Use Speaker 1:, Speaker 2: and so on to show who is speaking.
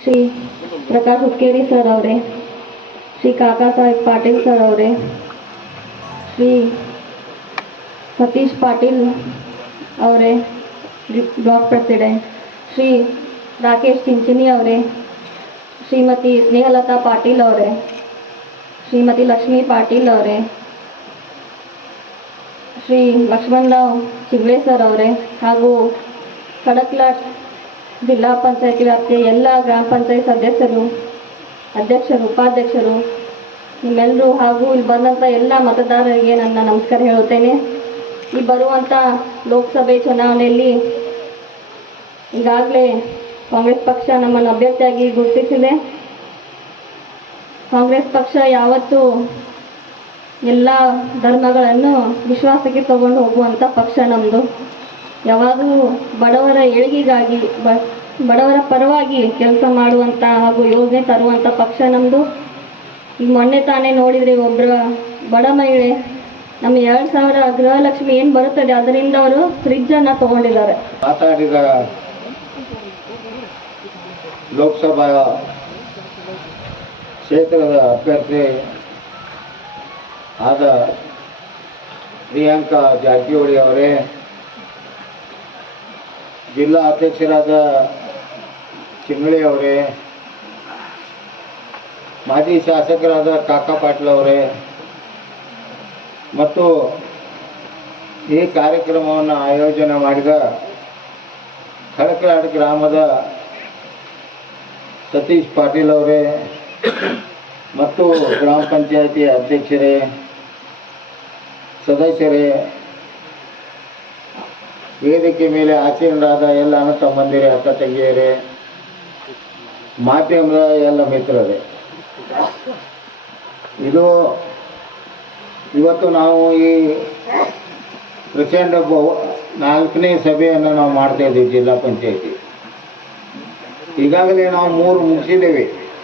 Speaker 1: Shri Prakash Hukkeri sir ಅವರೇ ಶ್ರೀ ಕಾಕಾ Saheb Patil sir ಅವರೇ ಶ್ರೀ ಸತೀಶ್ ಪಾಟೀಲ್ ಅವರೇ ಬ್ಲಾಕ್ ಪ್ರೆಸಿಡೆಂಟ್ ಶ್ರೀ ರಾಕೇಶ್ ಚಿಂಚಿನಿ ಅವರೇ ಶ್ರೀಮತಿ ಸ್ನೇಹಲತಾ ಪಾಟೀಲ್ ಅವರೇ ಶ್ರೀಮತಿ ಲಕ್ಷ್ಮೀ ಪಾಟೀಲ್ ಅವರೇ ಶ್ರೀ ಲಕ್ಷ್ಮಣರಾವ್ ಚಿಗ್ಳೆ ಸರ್ ಅವರೇ ಹಾಗೂ ಕಡಕ್ಲಾಟ್ ಜಿಲ್ಲಾ ಪಂಚಾಯತ್ ವ್ಯಾಪ್ತಿಯ ಎಲ್ಲ ಗ್ರಾಮ ಪಂಚಾಯತ್ ಸದಸ್ಯರು, ಅಧ್ಯಕ್ಷರು, ಉಪಾಧ್ಯಕ್ಷರು ನಿಮ್ಮೆಲ್ಲರೂ ಹಾಗೂ ಇಲ್ಲಿ ಬಂದಂಥ ಎಲ್ಲ ಮತದಾರರಿಗೆ ನನ್ನ ನಮಸ್ಕಾರ ಹೇಳುತ್ತೇನೆ. ಈ ಬರುವಂಥ ಲೋಕಸಭೆ ಚುನಾವಣೆಯಲ್ಲಿ ಈಗಾಗಲೇ ಕಾಂಗ್ರೆಸ್ ಪಕ್ಷ ನಮ್ಮನ್ನು ಅಭ್ಯರ್ಥಿಯಾಗಿ ಗುರುತಿಸಿದೆ. ಕಾಂಗ್ರೆಸ್ ಪಕ್ಷ ಯಾವತ್ತೂ ಎಲ್ಲ ಧರ್ಮಗಳನ್ನು ವಿಶ್ವಾಸಕ್ಕೆ ತಗೊಂಡು ಹೋಗುವಂಥ ಪಕ್ಷ ನಮ್ಮದು ಯಾವಾಗಲೂ ಬಡವರ ಏಳಿಗೆಗಾಗಿ ಬ ಬಡವರ ಪರವಾಗಿ ಕೆಲಸ ಮಾಡುವಂಥ ಹಾಗೂ ಯೋಜನೆ ತರುವಂಥ ಪಕ್ಷ ನಮ್ಮದು ಮೊನ್ನೆ ತಾನೇ ನೋಡಿದ್ರಿ ಒಬ್ಬರ ಬಡ ಮಹಿಳೆ, ನಮ್ಮ ಎರಡು ಸಾವಿರ ಗೃಹಲಕ್ಷ್ಮಿ ಏನು ಬರುತ್ತದೆ ಅದರಿಂದ ಅವರು ಫ್ರಿಜ್ಜನ್ನು ತಗೊಂಡಿದ್ದಾರೆ.
Speaker 2: ಮಾತಾಡಿದ ಲೋಕಸಭಾ ಕ್ಷೇತ್ರದ ಅಭ್ಯರ್ಥಿ ಆದ ಪ್ರಿಯಾಂಕಾ ಜಾರಕಿಹೊಳಿ ಅವರೇ, ಜಿಲ್ಲಾ ಅಧ್ಯಕ್ಷರಾದ ಅವರೇ ಮಾಜಿ ಶಾಸಕರಾದ ಕಾಕಾ ಪಾಟೀಲ್ ಅವರೇ ಮತ್ತು ಈ ಕಾರ್ಯಕ್ರಮವನ್ನು ಆಯೋಜನೆ ಮಾಡಿದ ಖಡಕಲಾಡ್ ಗ್ರಾಮದ ಸತೀಶ್ ಪಾಟೀಲ್ ಅವರೇ ಮತ್ತು ಗ್ರಾಮ ಪಂಚಾಯತಿ ಅಧ್ಯಕ್ಷರೇ, ಸದಸ್ಯರೇ, ವೇದಿಕೆ ಮೇಲೆ ಆಸೀನರಾದ ಎಲ್ಲ ಅಣ್ಣ ತಮ್ಮಂದಿರೇ, ಅಕ್ಕ ತಂಗಿಯರೇ ಮಾಧ್ಯಮದ ಎಲ್ಲ ಮಿತ್ರರೇ. ಇದು ಇವತ್ತು ನಾವು ಈ ಪ್ರಚಂಡ ನಾಲ್ಕನೇ ಸಭೆಯನ್ನು ನಾವು ಮಾಡ್ತಾ ಇದ್ದೀವಿ ಜಿಲ್ಲಾ ಪಂಚಾಯತಿ. ಈಗಾಗಲೇ ನಾವು ಮೂರು ಮುಗಿಸಿದ್ದೇವೆ.